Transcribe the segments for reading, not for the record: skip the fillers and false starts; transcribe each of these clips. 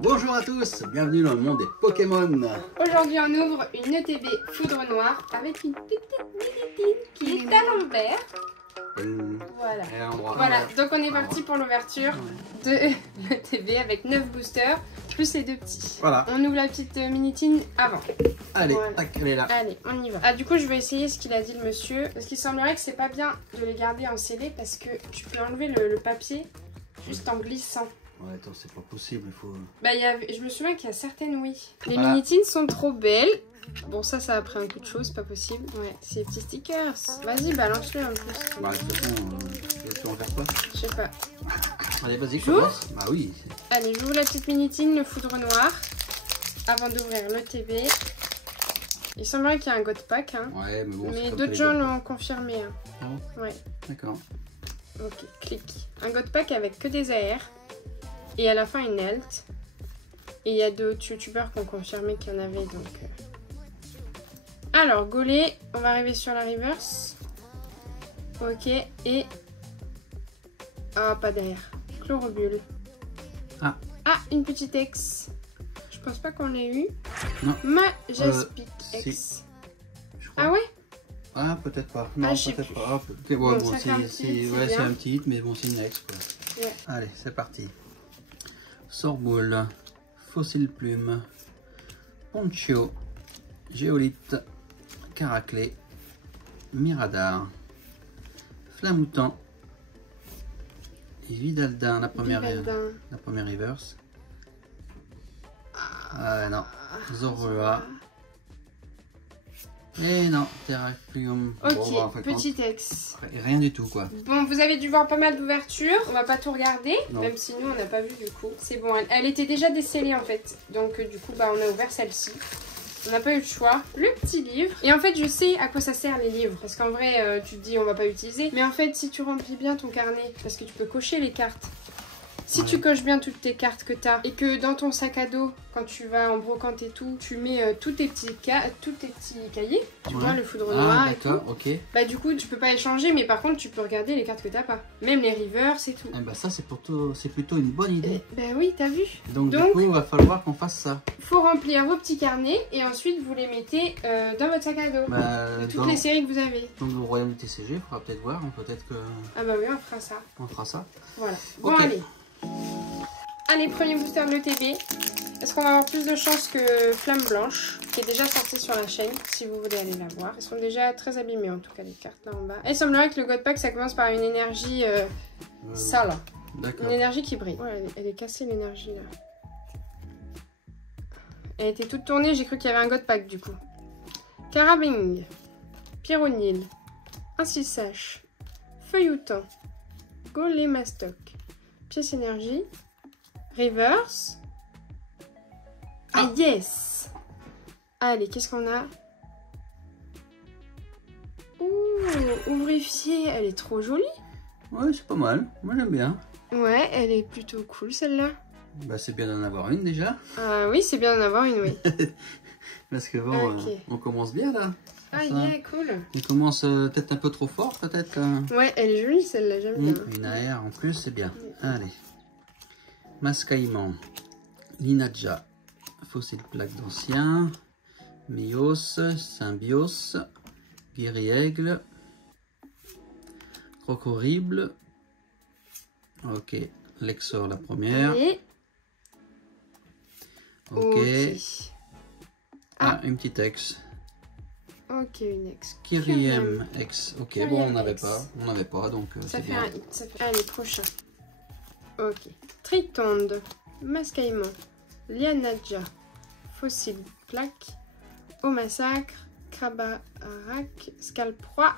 Bonjour à tous, bienvenue dans le monde des Pokémon. Aujourd'hui on ouvre une ETB Foudre Noire avec une petite minitine qui est à l'envers. Voilà. Voilà, donc on est parti pour l'ouverture de l'ETB avec 9 boosters plus les deux petits. Voilà. On ouvre la petite minitine avant. Allez, voilà. tac, elle est là. Allez, on y va. Ah, du coup je vais essayer ce qu'il a dit le monsieur. Parce qu'il semblerait que c'est pas bien de les garder en scellé parce que tu peux enlever le papier juste en glissant. Ouais, attends, c'est pas possible, il faut... Bah, je me souviens qu'il y a certaines, oui. Les minitines sont trop belles. Bon, ça a pris un coup de chaud, c'est pas possible. Ouais, c'est des petits stickers. Vas-y, balance-le un peu. Bah, de toute façon, tu vas en faire quoi? Je sais pas. Allez, vas-y, commence. Bah oui. Allez, j'ouvre la petite minitine, le Foudre Noir, avant d'ouvrir le TB. Il semblerait qu'il y a un God Pack, hein. Ouais, mais bon, mais d'autres gens l'ont confirmé, hein. Ah bon? Ouais. D'accord. Ok, clic. Un God Pack avec que des AR. Et à la fin, une Alt. Et il y a d'autres youtubeurs qui ont confirmé qu'il y en avait, donc... Alors, Golé, on va arriver sur la reverse. Ok, et... Ah, pas derrière. Chlorobule. Ah. Ah, une petite X. Je pense pas qu'on l'ait eu. Non. Majaspic X. Si. Je crois. Ah ouais? Ah, peut-être pas. Non, peut-être pas. Ah, ouais, bon, bon, c'est un petit hit, mais bon, c'est une ex, quoi. Ouais. Allez, c'est parti. Sorboule, Fossile Plume, Poncho, Géolite, Caraclé, Miradar, Flamoutant, et Vidaldin, la première reverse. Ah non, Zorua. Et non, Terraplium. Ok, bon, enfin, petit ex. Rien du tout, quoi. Bon, vous avez dû voir pas mal d'ouvertures. On va pas tout regarder, non. Même si nous on n'a pas vu du coup. C'est bon, elle était déjà décellée en fait. Donc du coup, bah on a ouvert celle-ci. On n'a pas eu le choix. Le petit livre. Et en fait, je sais à quoi ça sert les livres. Parce qu'en vrai, tu te dis on va pas utiliser. Mais en fait, si tu remplis bien ton carnet, parce que tu peux cocher les cartes. Si tu coches bien toutes tes cartes que tu as et que dans ton sac à dos, quand tu vas en brocante et tout, tu mets tous tes petits cahiers, tu vois, le Foudre Noir et tout. Ok. Bah du coup, tu peux pas échanger, mais par contre, tu peux regarder les cartes que t'as pas. Même les rivers, c'est tout. Eh bah ça, c'est plutôt une bonne idée. Bah oui, t'as vu. Donc du coup, il va falloir qu'on fasse ça. Faut remplir vos petits carnets et ensuite vous les mettez dans votre sac à dos. Bah, de toutes les séries que vous avez. Donc au royaume du TCG, il faudra peut-être voir, peut-être que... Ah bah oui, on fera ça. On fera ça. Voilà. Bon, okay. Allez, premier booster de l'ETB. Est-ce qu'on va avoir plus de chance que Flamme Blanche, qui est déjà sortie sur la chaîne, si vous voulez aller la voir. Elles sont déjà très abîmées, en tout cas, les cartes là en bas. Et il semblerait que le God Pack, ça commence par une énergie sale. D'accord. Une énergie qui brille. Ouais, elle est cassée, l'énergie, là. Elle était toute tournée, j'ai cru qu'il y avait un God Pack, du coup. Carabing. Pyronil. Ainsi sèche. Feuilloutant. Golémastoc. Pièce énergie. Reverse. Ah yes. Allez, qu'est-ce qu'on a? Ouh, ouvrifiée, elle est trop jolie. Ouais, c'est pas mal. Moi, j'aime bien. Ouais, elle est plutôt cool, celle-là. Bah, c'est bien d'en avoir une, déjà. Oui, c'est bien d'en avoir une, oui. Parce que bon, on commence bien, là. Ah, yeah, cool. On commence peut-être un peu trop fort, peut-être. Ouais, elle est jolie, celle-là, j'aime bien. Une AR en plus, c'est bien. Allez. Mascaïman, Linaja, Fossile Plaque d'Ancien, Mios, Symbios, Guéri-Aigle, Crocorible, ok, Lexor la première, ok, une petite ex, ok, une ex, Kyriem ex, ok, bon on n'avait pas, donc ça fait un hit, ça fait... Allez, prochain. Ok. Tritonde, Mascaïman, Lianaja, Fossile Plaque, Au Massacre, Krabarak, Scalproie,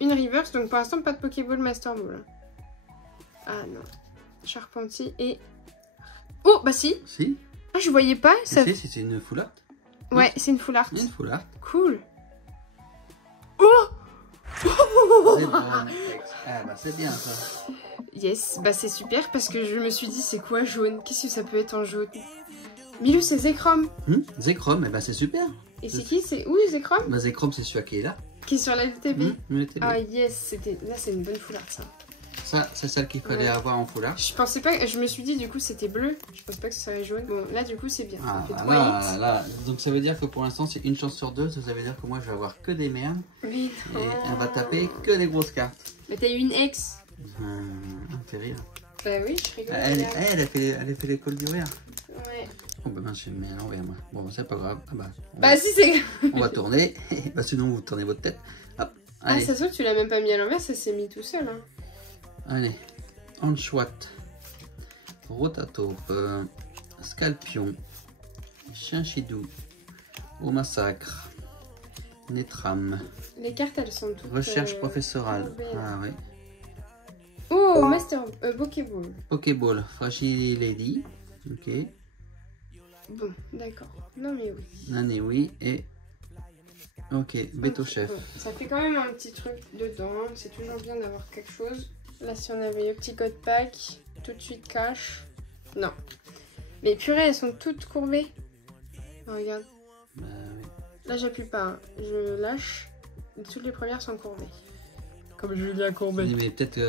une reverse, donc pour l'instant pas de Pokéball Master Ball. Ah non. Charpentier et... Oh, bah si. Si. Ah, je voyais pas. Ça... Si, c'est une full art. Ouais, c'est une full art. Une full art. Cool. Oh. C'est bon. Ah bah c'est bien ça. Yes, bah c'est super parce que je me suis dit c'est quoi jaune? Qu'est-ce que ça peut être en jaune? Milou, c'est Zekrom. Zekrom, et bah c'est super. Et c'est qui? C'est où Zekrom? Bah Zekrom c'est celui qui est là. Qui est sur la LTB. LTB. Ah yes, là c'est une bonne full art ça. Ça, c'est celle qu'il fallait avoir en foulard. Je pensais pas, je me suis dit du coup c'était bleu. Je pense pas que ce serait jaune. Bon, là du coup c'est bien. Ah, ça fait 3 hits. là. Donc ça veut dire que pour l'instant, c'est une chance sur 2. Ça veut dire que moi, je vais avoir que des merdes. Oui. Et elle va taper que des grosses cartes. Mais t'as eu une ex. Ça fait rire. Bah oui, je rigole. Elle a fait l'école du rire. Ouais. Oh bah mince, j'ai mis à l'envers moi. Bon, c'est pas grave. Ah bah, Bah si c'est. on va tourner. Bah, sinon, vous tournez votre tête. Hop. Ah, Allez. ça se trouve que tu l'as même pas mis à l'envers, ça s'est mis tout seul. Hein. Allez. Anchouat. Rotatope. Scalpion. Chinchidou. Au massacre. Netram. Les cartes elles sont toutes. Recherche professorale. courbées, Ah oui. Oh, Master Pokéball. Pokéball. Fragile Lady. Ok. Bon, d'accord. Non mais oui. Nané, oui. Et. Ok. Beto Chef. Bon, ça fait quand même un petit truc dedans. C'est toujours bien d'avoir quelque chose. Là, si on avait le petit code pack, tout de suite cash. Non. Mais purée, elles sont toutes courbées. Oh, regarde. Bah oui. Là, j'appuie pas. Hein. Je lâche. Toutes les premières sont courbées. Comme Julien Courbet. Mais peut-être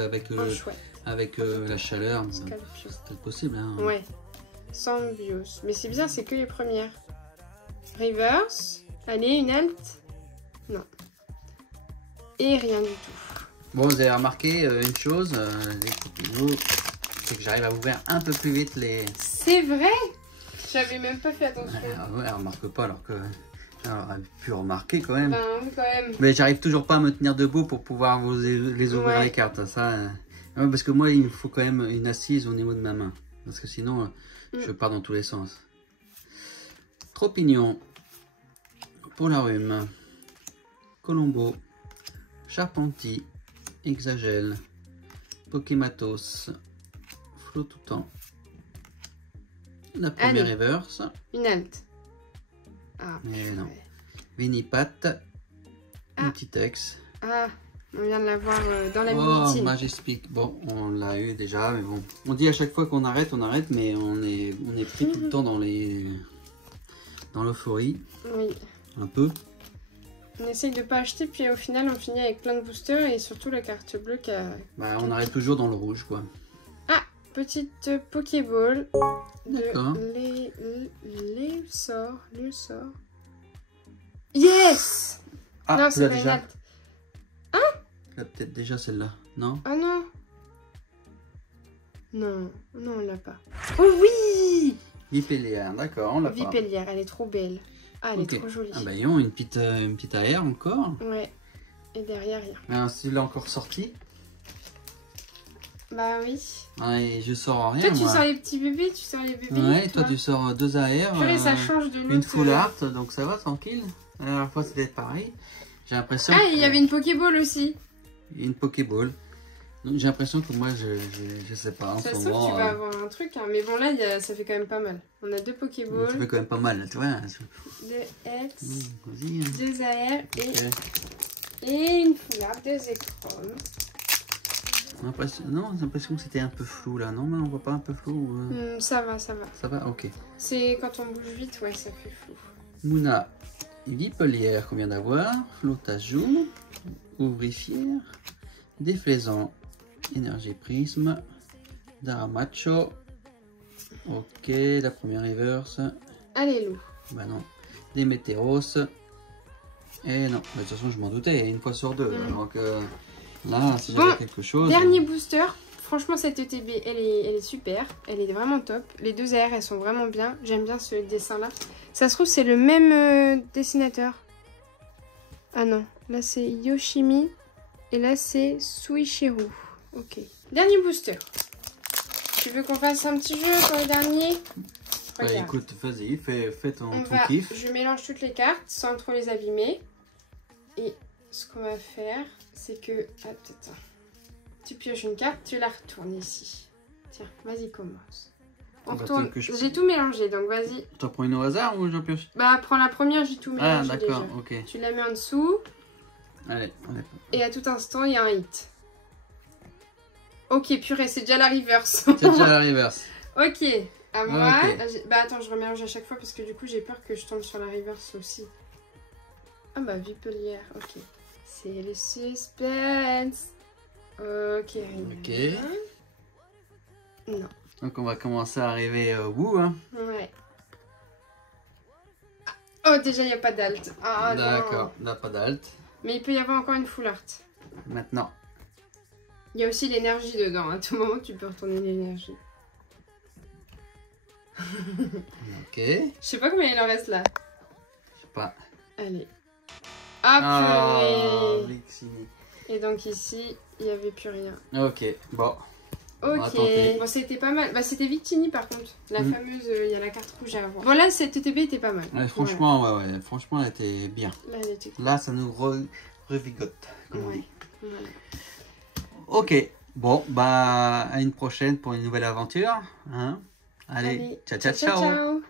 avec la chaleur, c'est peut-être possible. Hein. Ouais. Sans bios. Mais c'est bizarre, c'est que les premières. Reverse. Allez, une alt. Non. Et rien du tout. Bon, vous avez remarqué une chose, c'est que j'arrive à ouvrir un peu plus vite les... C'est vrai. J'avais même pas fait attention. Ouais, elle remarque pas alors que j'aurais pu remarquer quand même. Ben oui, quand même. Mais j'arrive toujours pas à me tenir debout pour pouvoir vous les ouvrir les cartes. Ça, ouais, parce que moi, il me faut quand même une assise au niveau de ma main. Parce que sinon, je pars dans tous les sens. Tropignon. Polarum. Colombo. Charpentier. Exagel. Pokématos. Flotoutan. La première Allez. reverse. Une alt. Ah, Mais non. purée. Vinipat. Ah. Un petit ex. Ah, on vient de l'avoir dans la Oh, minutine. Majestic. Bon, on l'a eu déjà, mais bon. On dit à chaque fois qu'on arrête, mais on est pris tout le temps dans l'euphorie. Oui. Un peu. On essaye de pas acheter, puis au final, on finit avec plein de boosters et surtout la carte bleue qui a... Bah, on arrête toujours dans le rouge, quoi. Ah, petite Pokéball D'accord. de Léusor. Yes. Ah, Non, tu c'est l'as pas une déjà. alt. Tu l'as peut-être déjà celle-là, non? Ah non. Non, non, on l'a pas. Oh oui. Vipellière, d'accord, on l'a pas. Vipellière, elle est trop belle. Ah, elle Ok. est trop jolie. Ah bah, ils ont une petite AR encore. Ouais. Et derrière, rien. Mais celui-là encore sorti. Bah oui. Ah, et je sors rien, Toi, tu moi. sors les petits bébés, tu sors les bébés. Ouais, toi, tu sors 2 AR. Purée, ça change de l'autre. Une full art, donc ça va, tranquille. La dernière fois, c'était pareil. J'ai l'impression. Ah, il y avait une Pokéball aussi. Une Pokéball. Donc j'ai l'impression que moi, je sais pas. En Ça ce se trouve, moment, tu vas avoir un truc. Hein. Mais bon, là, ça fait quand même pas mal. On a 2 ça Pokéballs, fait quand même pas mal, tu vois. 2 X, Vas-y. 2 AR Ok. et une full art, 2 Zekrom. Non, j'ai l'impression que c'était un peu flou là. Non, mais on voit pas un peu flou. Ça va, ça va. Ça va, ok. C'est quand on bouge vite, ouais, ça fait flou. Mouna, Vipellière qu'on vient d'avoir. Flotajoum, Ouvrifière, Déflaisant, Énergie Prisme, Daramacho. Ok, la première reverse. Allez, loup. Bah non. Démétéros. Et non, bah, de toute façon, je m'en doutais, une fois sur 2. Donc là, si j'avais quelque chose. Dernier booster. Franchement, cette ETB, elle est super. Elle est vraiment top. Les 2 AR, elles sont vraiment bien. J'aime bien ce dessin-là. Ça se trouve, c'est le même dessinateur. Ah non, là, c'est Yoshimi. Et là, c'est Suichiru. Ok. Dernier booster. Tu veux qu'on fasse un petit jeu pour le dernier? Bah, Regarde. écoute, vas-y, fais ton On kiff. Je mélange toutes les cartes sans trop les abîmer. Et ce qu'on va faire, c'est que... Attends. Tu pioches une carte, tu la retournes ici. Tiens, vas-y, commence. On Bah, retourne. que je- J'ai tout mélangé, donc vas-y. T'en prends une au hasard ou j'en pioche? Bah, prends la première, j'ai tout Ah, mélangé d'accord, déjà. ok. Tu la mets en dessous, Allez, allez. et à tout instant, il y a un hit. Ok, purée, c'est déjà la reverse. C'est déjà la reverse. Ok, à moi. Ok. Bah, attends, je remélange à chaque fois parce que du coup, j'ai peur que je tombe sur la reverse aussi. Ah bah, Vipellière, ok. C'est le suspense. Ok. Ok. Non. Donc on va commencer à arriver au bout. Hein. Ouais. Oh, déjà, il n'y a pas d'alt. Ah, D'accord, là pas d'alt. Mais il peut y avoir encore une full art. Maintenant. Il y a aussi l'énergie dedans. À tout moment, tu peux retourner l'énergie. Ok. Je sais pas combien il en reste là. Je sais pas. Allez. Ah, purée. Vixini. Et donc ici, il n'y avait plus rien. Ok, bon. On va Ok, tenter. bon c'était pas mal. Bah c'était Victini par contre, la fameuse, il y a la carte rouge à avoir. Voilà, cette ETB était pas mal. Ouais, franchement, ouais, franchement, elle était bien. Là, elle était cool. Là, ça nous revigote. Comme on dit. Voilà. Ok, bon, bah à une prochaine pour une nouvelle aventure. Hein. Allez, ciao, ciao, ciao. Ciao.